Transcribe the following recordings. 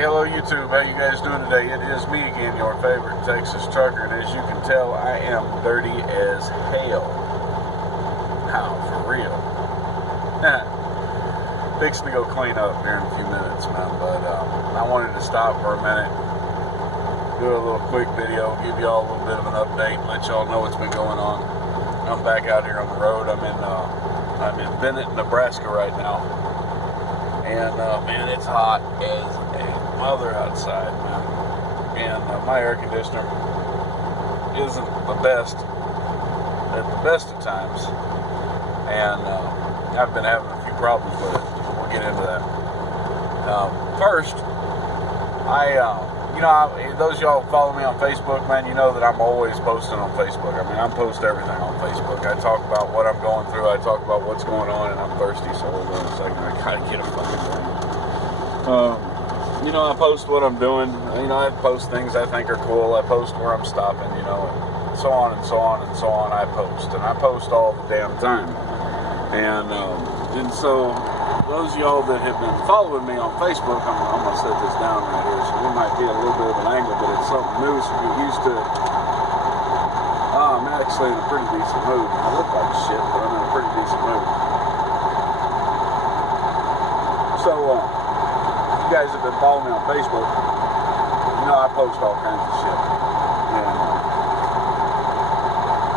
Hello YouTube, how you guys doing today? It is me again, your favorite Texas trucker, and as you can tell, I am dirty as hell. How, for real? Fixing to go clean up here in a few minutes, man, but I wanted to stop for a minute, do a little quick video, give y'all a little bit of an update, let y'all know what's been going on. I'm back out here on the road. I'm in Benton, Nebraska right now. And man, it's hot as a mother outside, man. And my air conditioner isn't the best at the best of times. And I've been having a few problems with it. We'll get into that. First, those of y'all who follow me on Facebook, man, you know that I'm always posting on Facebook. I mean, I post everything on Facebook. I talk about what I'm going through. I talk about what's going on, and I'm thirsty, so hold on a second. I gotta get a fucking drink. I post what I'm doing. I post things I think are cool. I post where I'm stopping, and so on and so on and so on. I post all the damn time. And so those of y'all that have been following me on Facebook, I'm gonna set this down right here, so we might be a little bit of an angle, but it's something new, so get used to it. I'm actually in a pretty decent mood. I look like shit, but I'm in a pretty decent mood. So, you guys have been following me on Facebook. I post all kinds of shit. And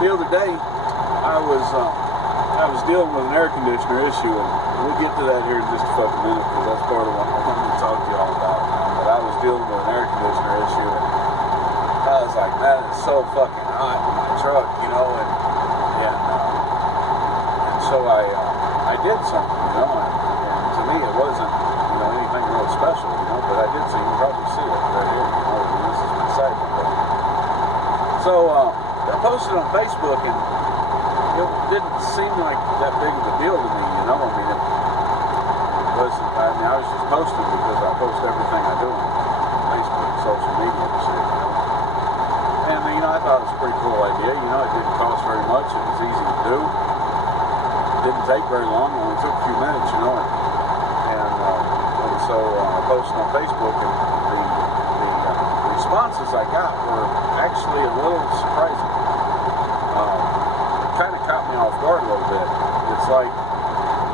the other day, I was dealing with an air conditioner issue, and we'll get to that here in just a fucking minute, because that's part of what I wanted to talk to y'all about. But I was dealing with an air conditioner issue, and I was like, man, it's so fucking hot in my truck, and so I did something, and to me it wasn't, anything real special, but I did see, you can probably see it right here, this is my site. So, I posted on Facebook, and it didn't seem like that big of a deal to me, it wasn't, I was just posting because I post everything I do on Facebook, social media and shit, And, I thought it was a pretty cool idea, it didn't cost very much, it was easy to do, it didn't take very long, it only took a few minutes, and so I posted on Facebook, and the responses I got were actually a little surprising. Kind of caught me off guard a little bit. It's like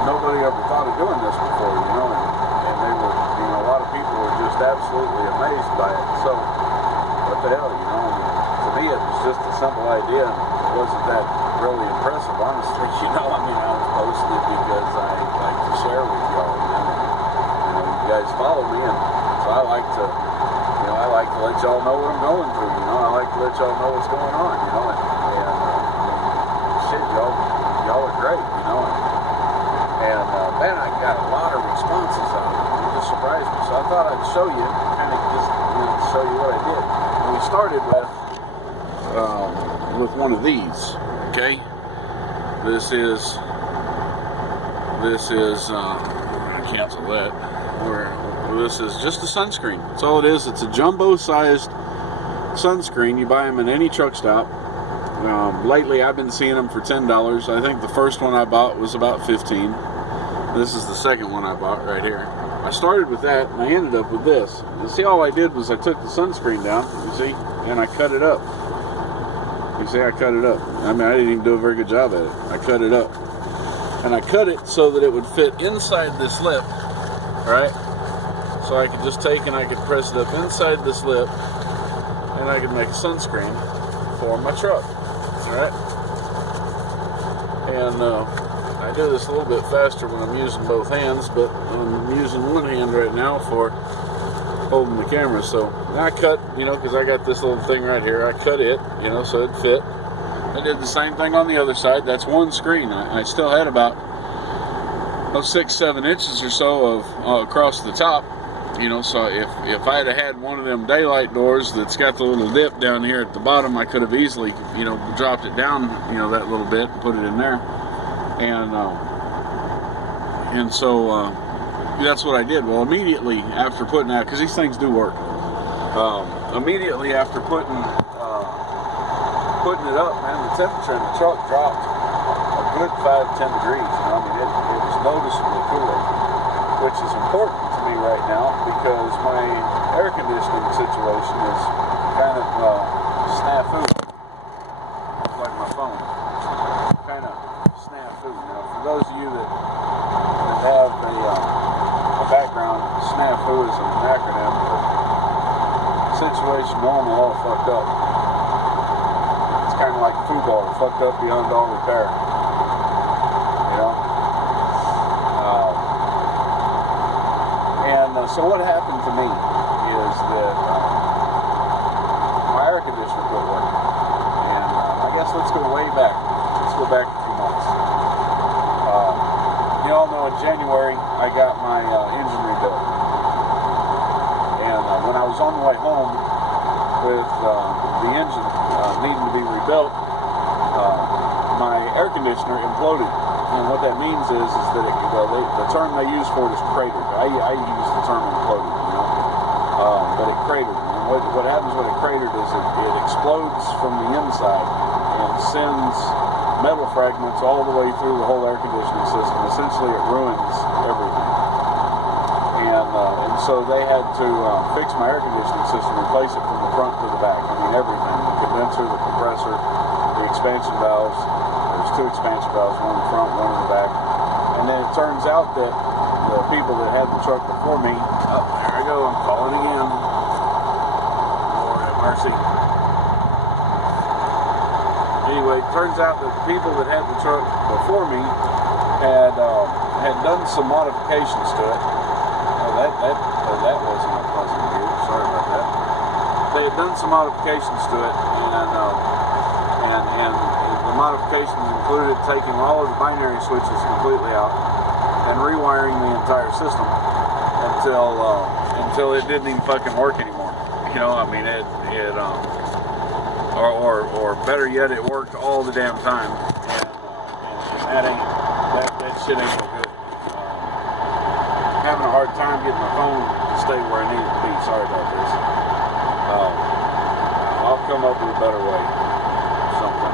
nobody ever thought of doing this before, and they were, a lot of people were just absolutely amazed by it. So, what the hell, to me it was just a simple idea, and it wasn't that really impressive, honestly, I was posting it because I like to share with y'all, you guys follow me, and so I like to let y'all know what I'm going through, I like to let y'all know what's going on, shit, y'all are great, and man, I got a lot of responses on it. It just surprised me. So I thought I'd show you, kind of just show you what I did. And we started with one of these. Okay, this is cancel that. This is just a sunscreen. That's all it is. It's a jumbo-sized sunscreen. You buy them in any truck stop. Lately I've been seeing them for $10. I think the first one I bought was about $15. This is the second one I bought right here. I started with that, and I ended up with this. You see, all I did was I took the sunscreen down, you see, and I cut it up. You see, I cut it up. I didn't even do a very good job at it. I cut it up. And I cut it so that it would fit inside this lip, right? So I could just take and I could press it up inside this lip, and I could make a sunscreen for my truck, alright? And I do this a little bit faster when I'm using both hands, but I'm using one hand right now for holding the camera. So I cut, because I got this little thing right here, I cut it, so it fit. I did the same thing on the other side. That's one screen. I still had about 6-7 inches or so of across the top. So if I'd have had one of them daylight doors that's got the little dip down here at the bottom, I could have easily, dropped it down, that little bit and put it in there. And so that's what I did. Well, immediately after putting that, because these things do work, immediately after putting it up, man, the temperature in the truck dropped a good 5-10 degrees. It was noticeably cooler, which is important to me right now because my situation is kind of snafu. It's like my phone. Kind of snafu. Now, for those of you that have a background, snafu is an acronym for situation normal all fucked up. It's kind of like football, fucked up beyond all repair. So what happened to me is that my air conditioner quit working. And I guess let's go way back. Let's go back a few months. You all know in January I got my engine rebuilt. And when I was on the way home with the engine needing to be rebuilt, my air conditioner imploded. And what that means is that the term they use for it is cratered. I use the term imploded, but it cratered. And what happens when it cratered is it explodes from the inside and sends metal fragments all the way through the whole air conditioning system. Essentially, it ruins everything. And so they had to fix my air conditioning system, replace it from the front to the back. I mean, everything: the condenser, the compressor, the expansion valves. There's 2 expansion valves, one in the front, one in the back. And then it turns out that the people that had the truck before me, oh, there I go, I'm calling again. Lord have mercy. Anyway, it turns out that the people that had the truck before me had done some modifications to it. Oh, that wasn't a pleasant view. Sorry about that. They had done some modifications to it, and the modifications included taking all of the binary switches completely out and rewiring the entire system until it didn't even fucking work anymore. I mean, or better yet, it worked all the damn time. And that shit ain't so good. Having a hard time getting my phone to stay where I need it to be. Sorry about this. I'll come up with a better way. Someday.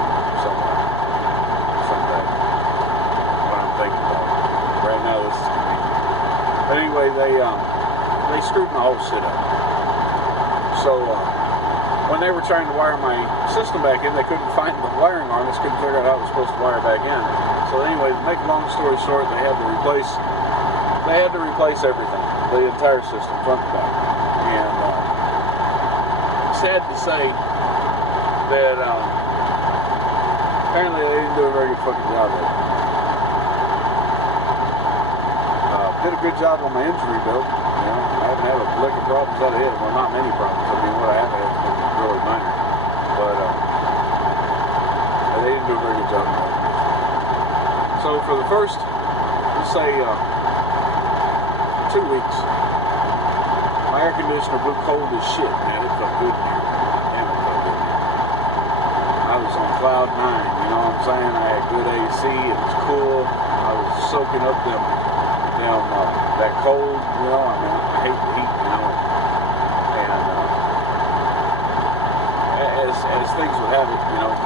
What I'm thinking about. Right now, this is convenient. But anyway, they screwed my whole shit up. So when they were trying to wire my system back in, they couldn't find the wiring harness, couldn't figure out how it was supposed to wire back in. So anyway, to make a long story short, they had to replace everything, the entire system, front to back. And sad to say that apparently they didn't do a very good fucking job of it. Did a good job on my engine rebuild. I haven't had a lick of problems out of it. Well, not many problems. I mean, what I have had has been really minor. But they didn't do a very good job on that. So for the first, let's say, 2 weeks, my air conditioner blew cold as shit, man. It felt good in here. Damn, it felt good in here. I was on cloud 9, you know what I'm saying? I had good AC, it was cool. I was soaking up that cold, I mean, I hate the heat, and as things would have it,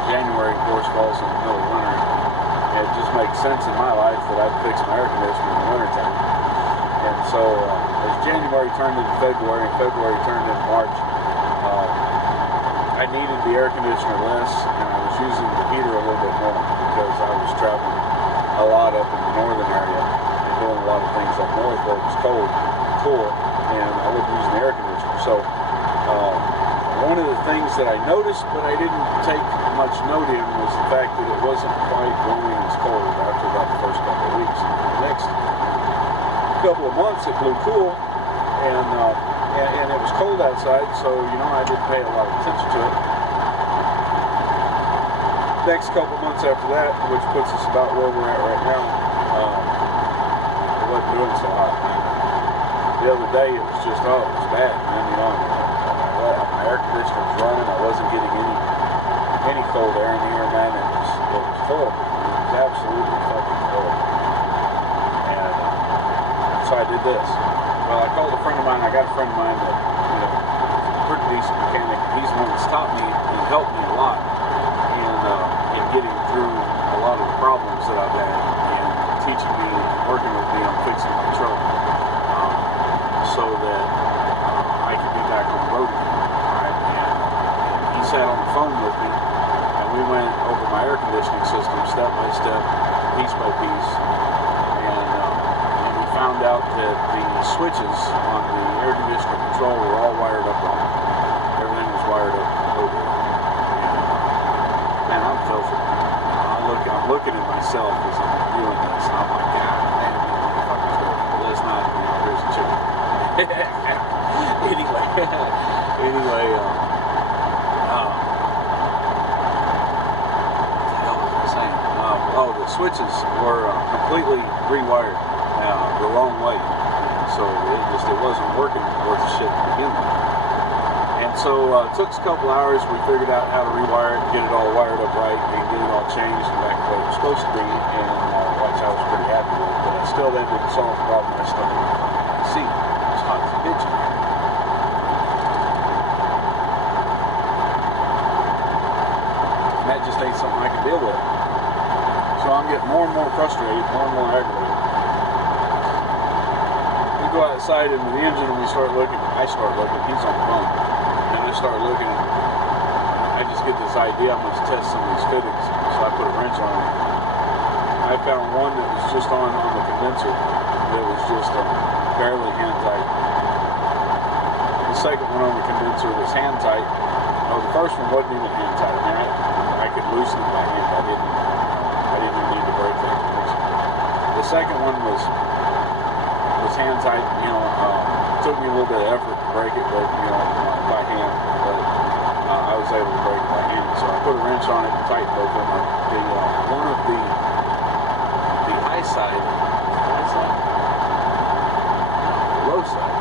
January, of course, falls in the middle of winter. It just makes sense in my life that I'd fix my air conditioner in the wintertime. And so, as January turned into February, and February turned into March, I needed the air conditioner less, and I was using the heater a little bit more because I was traveling a lot up in the northern area and doing a lot of things up north where it was cool, and I wasn't using the air conditioner. So, one of the things that I noticed, but I didn't take much note in, was the fact that it wasn't quite blowing as cold after about the first couple of weeks. The next couple of months, it blew cool, and it was cold outside, so I didn't pay a lot of attention to it. Next couple of months after that, which puts us about where we're at right now, it wasn't doing so hot, man. The other day, it was just, it was bad, man. My air conditioner was running. I wasn't getting any cold air in here, man. It was horrible. It was absolutely fucking horrible. And so I did this. Well, I called a friend of mine. I got a friend of mine that, is a pretty decent mechanic. He's the one that's taught me and helped me a lot in getting through a lot of the problems that I've had and teaching me and working with me on fixing my truck so that I can be back on the road again. phone with me, and we went over my air conditioning system step by step, piece by piece, and we found out that the switches on the air conditioner control were all wired up wrong. Everything was wired up completely wrong. And man, I'm filthy. I'm looking at myself as I'm doing this, and I'm like, God, man, these motherfuckers go. Well, that's not, here's a chicken. Anyway, the switches were completely rewired the wrong way, and so it wasn't working worth the shit to begin with. And so it took us a couple hours. We figured out how to rewire it, get it all wired up right, and get it all changed and back to what it was supposed to be. And which I was pretty happy with, but I still then didn't solve the problem. I still didn't see it's hot as a bitch in here. And that just ain't something I can deal with. So I'm getting more and more frustrated, more and more aggravated. We go outside into the engine and I start looking, he's on the phone. And I start looking, I just get this idea, I'm going to test some of these fittings. So I put a wrench on it. I found one that was just on the condenser. That was just barely hand tight. The second one on the condenser was hand tight. Oh, the first one wasn't even hand tight. I mean, I could loosen it by hand. I didn't even need to break that connection. The second one was hand tight. It took me a little bit of effort to break it, but by hand. But I was able to break it by hand. So I put a wrench on it and tightened both of them up. One of the high side, the low side.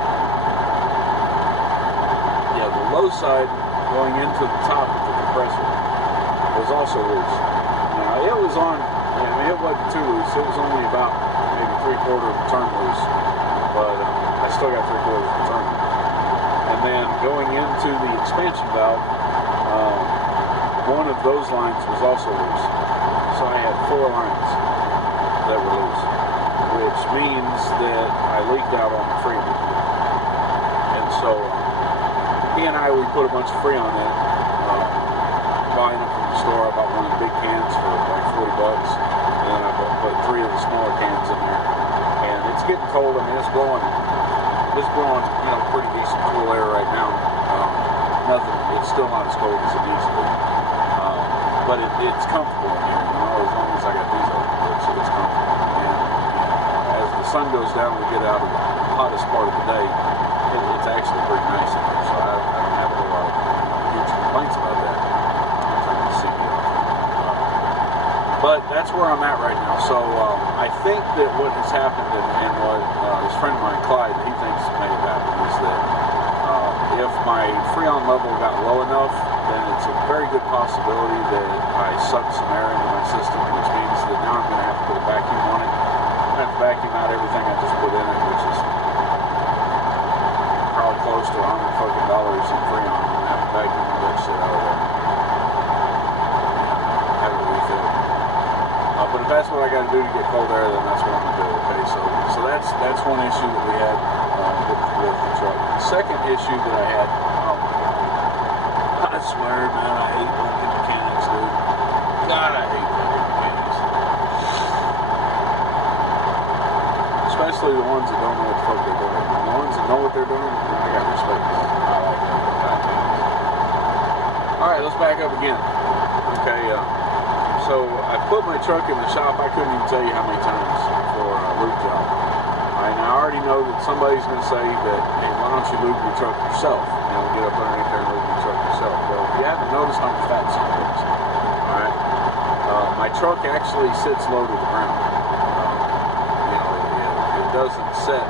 Yeah, the low side going into the top of the compressor was also loose. Now it was on. It wasn't too loose. It was only about maybe 3/4 of a turn loose, but I still got 3/4 of a turn. And then going into the expansion valve, one of those lines was also loose. So I had 4 lines that were loose, which means that I leaked out on the freon. And so he and we put a bunch of freon in it, buying it from the store. I bought one of the big cans for like $40, and then I put 3 of the smaller cans in there. And it's getting cold. I mean, it's blowing, pretty decent cool air right now. It's still not as cold as it needs to be, but it's comfortable in here. As long as I got these open, so it's comfortable. And as the sun goes down, we get out of the hottest part of the day. It's actually pretty nice in here, so I don't have a whole lot of huge complaints about that. But that's where I'm at right now. So I think that what has happened, and what this friend of mine, Clyde, he thinks may have happened, is that if my freon level got low enough, then it's a very good possibility that I sucked some air into my system, which means that now I'm going to have to put a vacuum on it. I'm going to have to vacuum out everything I just put in it, which is probably close to $100 fucking in freon. I'm going to have to vacuum all that shit out of there. Have it refilled. But if that's what I got to do to get cold air, then that's what I'm going to do. Okay, so that's one issue that we had with the truck. The second issue that I had, I swear, man, I hate fucking mechanics, dude. God, I hate fucking mechanics. Especially the ones that don't know what the fuck they're doing. And the ones that know what they're doing, I got respect for them. I like them. Alright, let's back up again. Okay, so I put my truck in the shop. I couldn't even tell you how many times for a lube job. And I already know that somebody's going to say that, hey, why don't you lube your truck yourself? Get up underneath there and lube your truck yourself. Well, if you haven't noticed, I'm a fat son of a bitch. Alright? My truck actually sits low to the ground. It doesn't set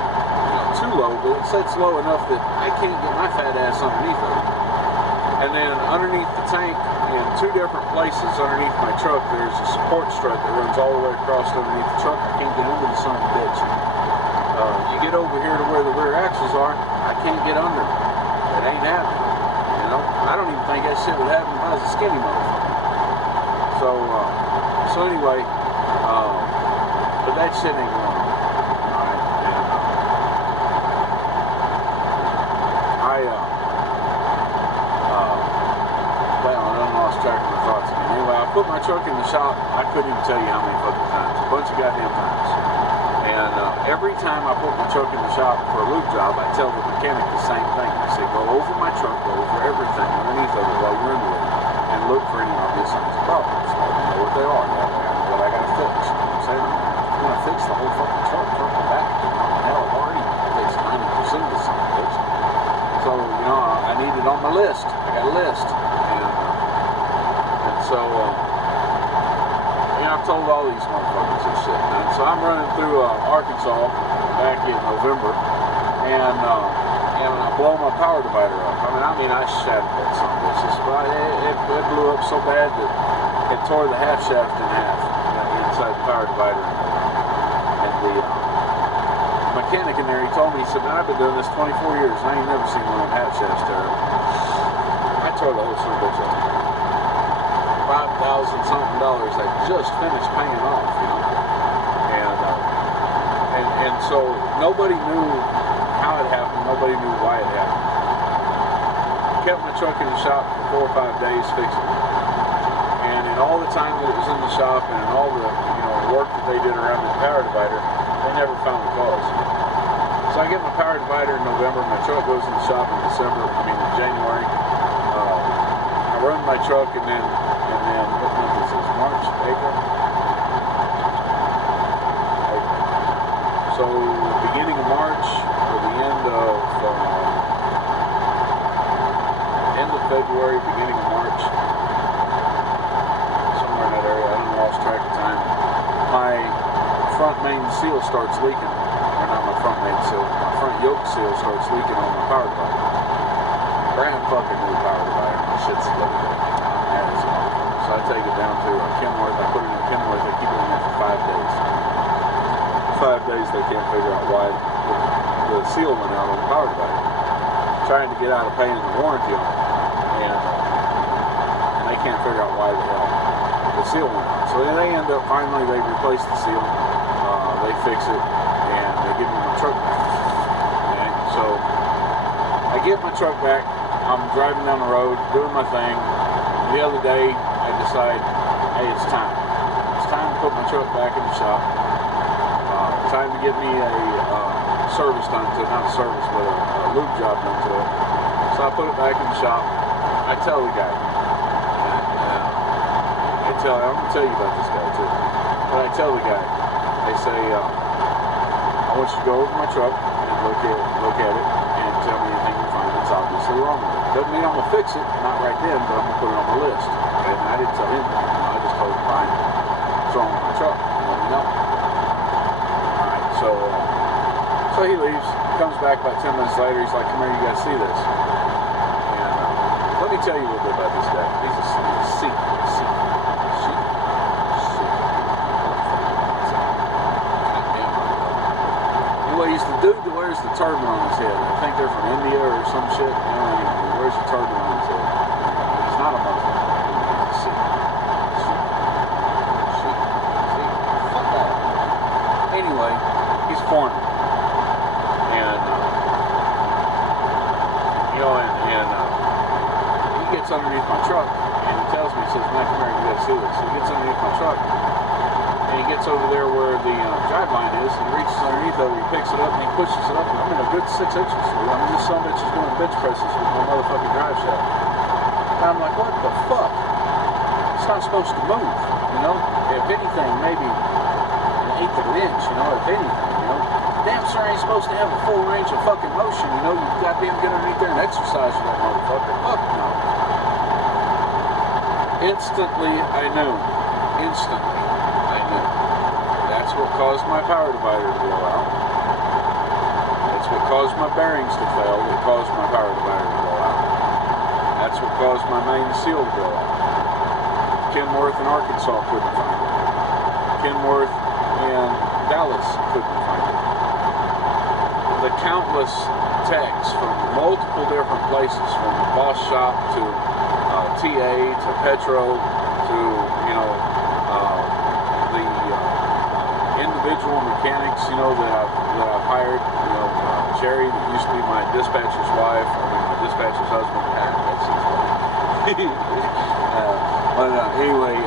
too low, but it sits low enough that I can't get my fat ass underneath of it. And then underneath the tank, in 2 different places underneath my truck, there's a support strut that runs all the way across underneath the truck. I can't get under the son of a bitch. You get over here to where the rear axles are, I can't get under. It ain't happening. I don't even think that shit would happen if I was a skinny motherfucker. So anyway, but that shit ain't going on. Alright, and I don't know put my truck in the shop, I couldn't even tell you how many fucking times. A bunch of goddamn times. And every time I put my truck in the shop for a lube job, I tell the mechanic the same thing. I say, go over my truck, go over everything underneath of it while you're in the lube, and look for any obvious signs of problems. Let me know what they are. What I gotta fix. You know what I'm saying? I'm gonna fix the whole fucking truck front and back. Hell, I've already fixed 90% of this son of a bitch. So, you know, I need it on my list. I got a list. And so, you know, I've told all these motherfuckers this shit. And so I'm running through Arkansas back in November, and I blow my power divider up. I mean, I shattered that son of a bitch. It blew up so bad that it tore the half shaft in half inside the power divider. And the mechanic in there, he told me, he said, man, I've been doing this 24 years, and I ain't never seen one of them half shafts tear up. I tore the whole son of a bitch up. $5,000 something I just finished paying off, you know. And so nobody knew how it happened, nobody knew why it happened. I kept my truck in the shop for 4 or 5 days fixing it. And in all the time that it was in the shop and in all the, you know, work that they did around the power divider, they never found the cause. So I get my power divider in November, my truck goes in the shop in January. I run my truck, and then what month is this? March? April? So beginning of March, or the end of February, beginning of March, somewhere in that area, I don't lost track of time, my front main seal starts leaking. Or not my front main seal, my front yoke seal starts leaking on my power divider. Brand fucking new power divider. My shit's leaking. I'm mad as a motherfucker. So I take it down to Kenworth. I put it in Kenworth. I keep it in there for 5 days. 5 days they can't figure out why the seal went out on the power divider. Trying to get out of paying the warranty on it. And they can't figure out why the hell the seal went out. So they end up, finally they replace the seal. They fix it. And they give me my truck back. And so I get my truck back. I'm driving down the road, doing my thing. The other day, I decide, hey, it's time. It's time to put my truck back in the shop. Time to get me a service done to it. Not a service, but a lube job done to it. So I put it back in the shop. I tell the guy. I'm going to tell you about this guy, too. But I tell the guy, I say, I want you to go over my truck and look at it and tell me anything you find that's obviously wrong with it. Doesn't mean I'm going to fix it, not right then, but I'm going to put it on my list. Okay? And I didn't tell him that. I just told him, fine, what's wrong with my truck? Let me know. Alright, so he leaves, comes back about 10 minutes later, he's like, come here, you guys see this. And let me tell you a little bit about this guy. He's a secret. He's the dude that wears the turban on his head. I think they're from India or some shit. You know, he wears the turban on his head. He's not a Muslim. He's a Sikh. Fuck that. Anyway, he's foreign. And, you know, and he gets underneath my truck and he tells me, he says, man, come here, you gotta see this. So he gets underneath my truck. And he gets over there where the drive line is, and he reaches underneath it, he picks it up, and he pushes it up, and I'm in a good 6 inches. I mean, this son of a bitch is doing bench presses with my motherfucking drive shaft. And I'm like, what the fuck? It's not supposed to move, you know? If anything, maybe an 1/8 of an inch, you know, if anything, you know? Damn sure ain't supposed to have a full range of fucking motion, you know? You goddamn get underneath there and exercise with that motherfucker. Fuck no. Instantly, I knew. Instantly. That's what caused my power divider to blow out. That's what caused my bearings to fail. That caused my power divider to blow out. That's what caused my main seal to blow out. Kenworth in Arkansas couldn't find it. Kenworth in Dallas couldn't find it. The countless techs from multiple different places, from the Boss Shop to TA to Petro to, you know, the individual mechanics, you know, that I've hired, you know, Sherry, that used to be my dispatcher's wife, my dispatcher's husband. That seems funny. But anyway,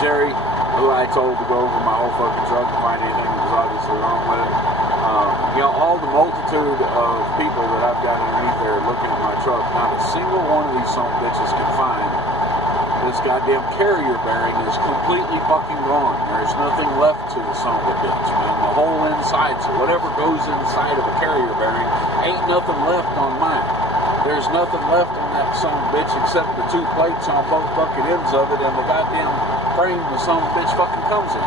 Jerry, who I told to go over my whole fucking truck and find anything that was obviously wrong with it. You know, all the multitude of people that I've got underneath there looking at my truck, not a single one of these son of bitches can find this goddamn carrier bearing is completely fucking gone. There's nothing left to the son of a bitch, man. The whole inside, so whatever goes inside of a carrier bearing, ain't nothing left on mine. There's nothing left on that son of a bitch except the 2 plates on both fucking ends of it and the goddamn frame the son of a bitch fucking comes in.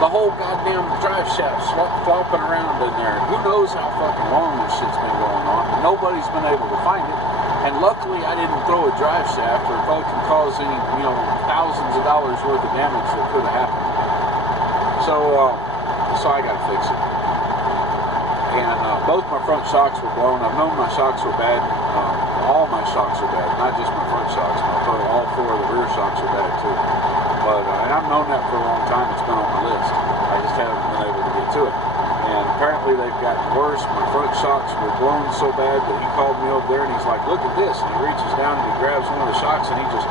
The whole goddamn drive shaft flopping around in there. Who knows how fucking long this shit's been going on. Nobody's been able to find it. And luckily I didn't throw a drive shaft or fucking cause any, you know, thousands of dollars worth of damage that could have happened. So I gotta fix it. And both my front shocks were blown. I've known my shocks were bad. All my shocks are bad, not just my front shocks. All 4 of the rear shocks are bad too. But and I've known that for a long time. It's been on my list. I just haven't been able to get to it. And apparently they've gotten worse. My front shocks were blown so bad that he called me over there and he's like, look at this. And he reaches down and he grabs one of the shocks and he just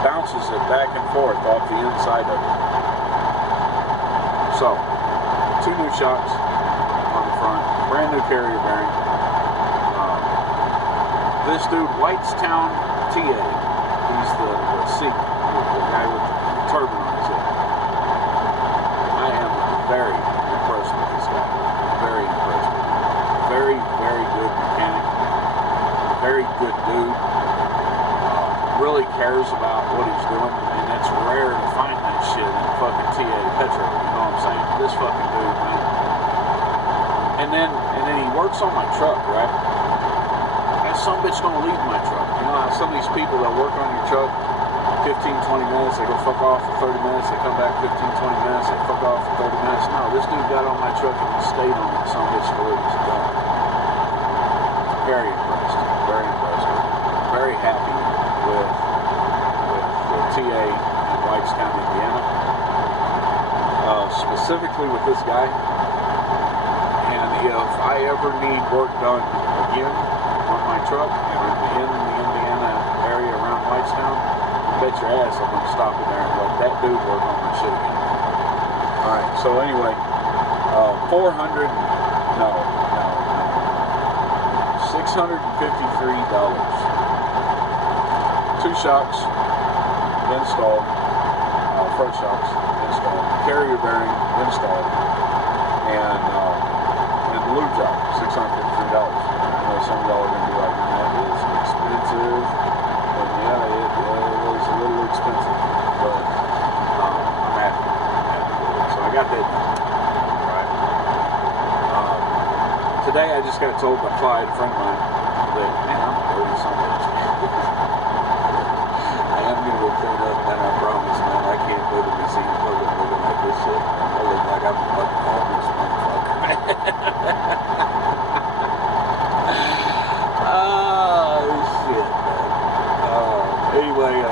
bounces it back and forth off the inside of it. So, 2 new shocks on the front. Brand new carrier bearing. This dude, Whitestown TA. He's the Sikh, the guy with the turban on his head. I am very impressed with this guy. Very impressed with him. Very, very good mechanic. Very good dude. Really cares about what he's doing. And it's rare to find that shit in fucking TA Petro. You know what I'm saying? This fucking dude, man. And then he works on my truck, right? That some bitch gonna leave my truck. You know how some of these people that work on your truck 15-20 minutes, they go fuck off for 30 minutes, they come back 15-20 minutes, they fuck off for 30 minutes. No, this dude got on my truck and he stayed on that some bitch till it was done. Very impressed. Very impressed. Very happy with the TA in Whitestown, Indiana. Specifically with this guy. And if I ever need work done again on my truck and in the Indiana area around Whitestown, bet your ass I'm going to stop in there and let that dude work on my shit again. Alright, so anyway, $653. 2 shocks installed, front shocks installed, carrier bearing installed, and the lube job, $653. I know some of y'all are going to be like, man, that is expensive. And yeah, it was a little expensive, but I'm happy with it. So I got that done. Right. Today I just got told by Clyde, a friend of mine, that, man, I'm dirty something. I am going to go clean up, man, I promise, man. I can't live in the scene public looking like this shit. I look like I'm a fucking homeless motherfucker, man. Anyway,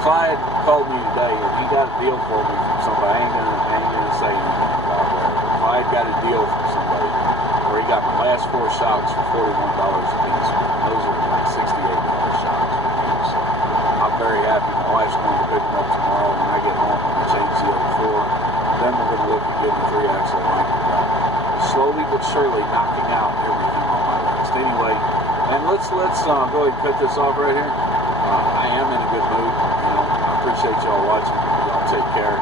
Clyde called me today and he got a deal for me from somebody. I ain't gonna say anything about that. Clyde got a deal from somebody where he got my last 4 shocks for $41 a piece. Those are like $68 shocks. So I'm very happy. My wife's going to pick them up tomorrow when I get home. I'm gonna change the other 4. Then we're gonna look at getting a 3-axle line. Slowly but surely knocking out everything on my list. Anyway. And let's go ahead and cut this off right here. I am in a good mood. You know, I appreciate y'all watching. Y'all take care.